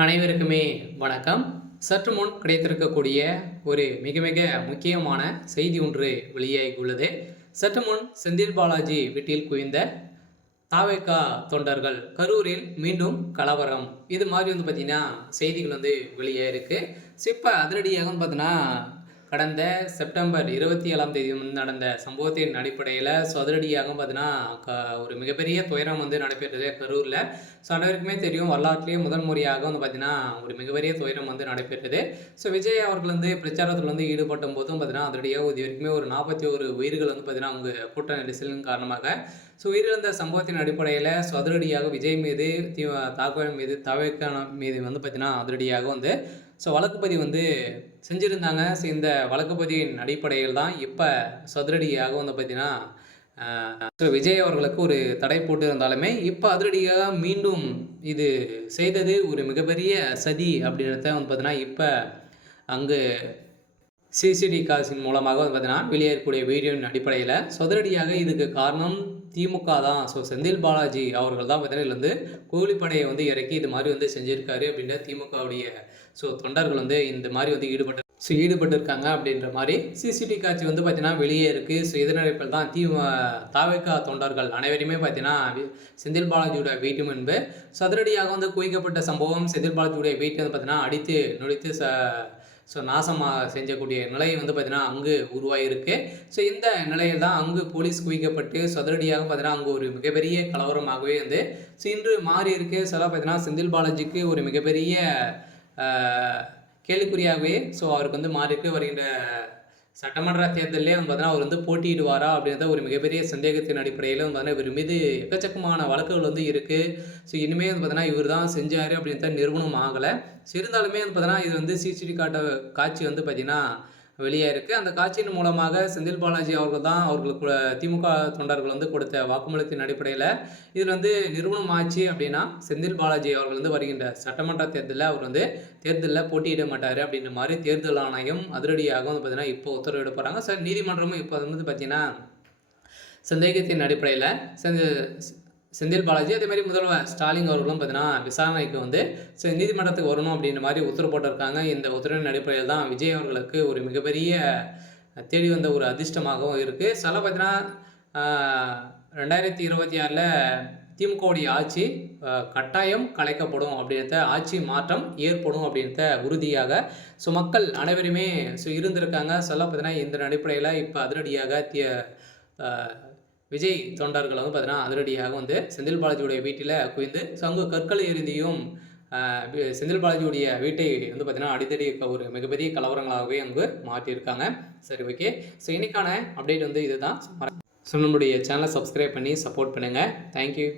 அனைவருக்குமே வணக்கம். சற்று முன் கிடைத்திருக்கக்கூடிய ஒரு மிக மிக முக்கியமான செய்தி ஒன்று வெளியாகியுள்ளது. சற்று முன் செந்தில் பாலாஜி வீட்டில் குவிந்த தாவேகா தொண்டர்கள், கரூரில் மீண்டும் கலவரம், இது மாதிரி பார்த்தீங்கன்னா செய்திகள் வெளியாயிருக்கு. இப்போ அதிரடியாக பார்த்தீங்கன்னா கடந்த செப்டம்பர் 27ஆம் தேதி நடந்த சம்பவத்தின் அடிப்படையில் அதிரடியாக பார்த்தீங்கன்னா ஒரு மிகப்பெரிய துயரம் நடைபெற்றது கரூரில். அனைவருக்குமே தெரியும், வரலாற்றிலேயே முதல் முறையாக பார்த்தீங்கன்னா ஒரு மிகப்பெரிய துயரம் நடைபெற்றது. விஜய் அவர்கள் பிரச்சாரத்தில் ஈடுபட்ட போதும் பார்த்தீங்கன்னா அதிரடியாக இது வரைக்குமே ஒரு 41 உயிர்கள் பார்த்தீங்கன்னா அவங்க கூட்ட நெரிசலின் காரணமாக உயிரிழந்த சம்பவத்தின் அடிப்படையில் அதிரடியாக விஜய் மீது தாக்குதல் மீது தவிர்க்கான மீது பார்த்தீங்கன்னா அதிரடியாக வழக்குப்பதிவு செஞ்சுருந்தாங்க. இந்த வழக்குப்பதிவின் அடிப்படையில் தான் இப்போ அதிரடியாக பார்த்தீங்கன்னா விஜய் அவர்களுக்கு ஒரு தடை போட்டு இருந்தாலுமே இப்போ அதிரடியாக மீண்டும் இது செய்தது ஒரு மிகப்பெரிய சதி அப்படின்றத பார்த்தீங்கன்னா இப்போ அங்கு சிசிடி காட்சியின் மூலமாக பார்த்தீங்கன்னா வெளியேறக்கூடிய வீடியோவின் அடிப்படையில் அதிரடியாக இதுக்கு காரணம் திமுக தான். செந்தில் பாலாஜி அவர்கள் தான் பார்த்தீங்கன்னா கூலிப்படையை இறக்கி இது மாதிரி செஞ்சுருக்காரு அப்படின்ற திமுகவுடைய தொண்டர்கள் இந்த மாதிரி ஈடுபட்டிருக்காங்க அப்படின்ற மாதிரி சிசிடி காட்சி பார்த்தீங்கன்னா வெளியே இருக்குது. இதனடிப்பில் தான் தாவேகா தொண்டர்கள் அனைவருமே பார்த்தீங்கன்னா செந்தில் பாலாஜியோட வீட்டு முன்பு அதிரடியாக குவிக்கப்பட்ட சம்பவம். செந்தில் பாலாஜியுடைய வீட்டை பார்த்தீங்கன்னா அடித்து நொடித்து நாசமாக செஞ்சக்கூடிய நிலை பார்த்தீங்கன்னா அங்கு உருவாகிருக்கு. இந்த நிலையில் தான் அங்கு போலீஸ் குவிக்கப்பட்டு அதிரடியாக பார்த்தீங்கன்னா அங்கு ஒரு மிகப்பெரிய கலவரமாகவே இன்று மாறி இருக்கு. பார்த்தீங்கன்னா செந்தில் பாலாஜிக்கு ஒரு மிகப்பெரிய கேள்விக்குறியாகவே அவருக்கு மாறிட்டு வருகின்ற சட்டமன்ற தேர்தலே பார்த்தீங்கன்னா அவர் போட்டியிடுவாரா அப்படின்றத ஒரு மிகப்பெரிய சந்தேகத்தின் அடிப்படையில் பார்த்தீங்கன்னா இவர் மீது எக்கச்சக்கமான வழக்குகள் இருக்குது. இனிமேல் பார்த்தீங்கன்னா இவர் தான் செஞ்சார் அப்படின்றத நிறுவனம் ஆகலை. இருந்தாலுமே பார்த்தீங்கன்னா இது சிசிடி காட்சி பார்த்தீங்கன்னா வெளியே இருக்குது. அந்த காட்சியின் மூலமாக செந்தில் பாலாஜி அவர்கள் தான் அவர்களுக்கு திமுக தொண்டர்கள் கொடுத்த வாக்குமூலத்தின் அடிப்படையில் இதில் நிறுவனம் ஆச்சு அப்படின்னா செந்தில் பாலாஜி அவர்கள் வருகின்ற சட்டமன்ற தேர்தலில் அவர் தேர்தலில் போட்டியிட மாட்டார் அப்படின்ற மாதிரி தேர்தல் ஆணையம் அதிரடியாக பார்த்தீங்கன்னா இப்போ உத்தரவிட போகிறாங்க. நீதிமன்றமும் இப்போ பார்த்தீங்கன்னா சந்தேகத்தின் அடிப்படையில் செந்தில் பாலாஜி அதே மாதிரி முதல்வர் ஸ்டாலின் அவர்களும் பார்த்தீங்கன்னா விசாரணைக்கு நீதிமன்றத்துக்கு வரணும் அப்படின்ற மாதிரி உத்தரவு போட்டிருக்காங்க. இந்த உத்தரவின் அடிப்படையில் தான் விஜய் அவர்களுக்கு ஒரு மிகப்பெரிய தேடி வந்த ஒரு அதிர்ஷ்டமாகவும் இருக்குது. பார்த்தீங்கன்னா 2026 திமுகவுடைய ஆட்சி கட்டாயம் கலைக்கப்படும் அப்படின்றத, ஆட்சி மாற்றம் ஏற்படும் அப்படின்றத உறுதியாக மக்கள் அனைவருமே இருந்திருக்காங்க. பார்த்தீங்கன்னா இந்த அடிப்படையில் இப்போ அதிரடியாக விஜய் தொண்டர்கள் பார்த்தீங்கன்னா அதிரடியாக செந்தில் பாலாஜியுடைய வீட்டில் குவிந்து அங்கு கற்களை எறிந்தியும் செந்தில் பாலாஜியுடைய வீட்டை பார்த்தீங்கன்னா அடித்தடி ஒரு மிகப்பெரிய கலவரங்களாகவே அங்கு மாற்றியிருக்காங்க. சரி, ஓகே. இன்னைக்கான அப்டேட் இதுதான். நம்மளுடைய சேனலை சப்ஸ்கிரைப் பண்ணி சப்போர்ட் பண்ணுங்கள். தேங்க்யூ.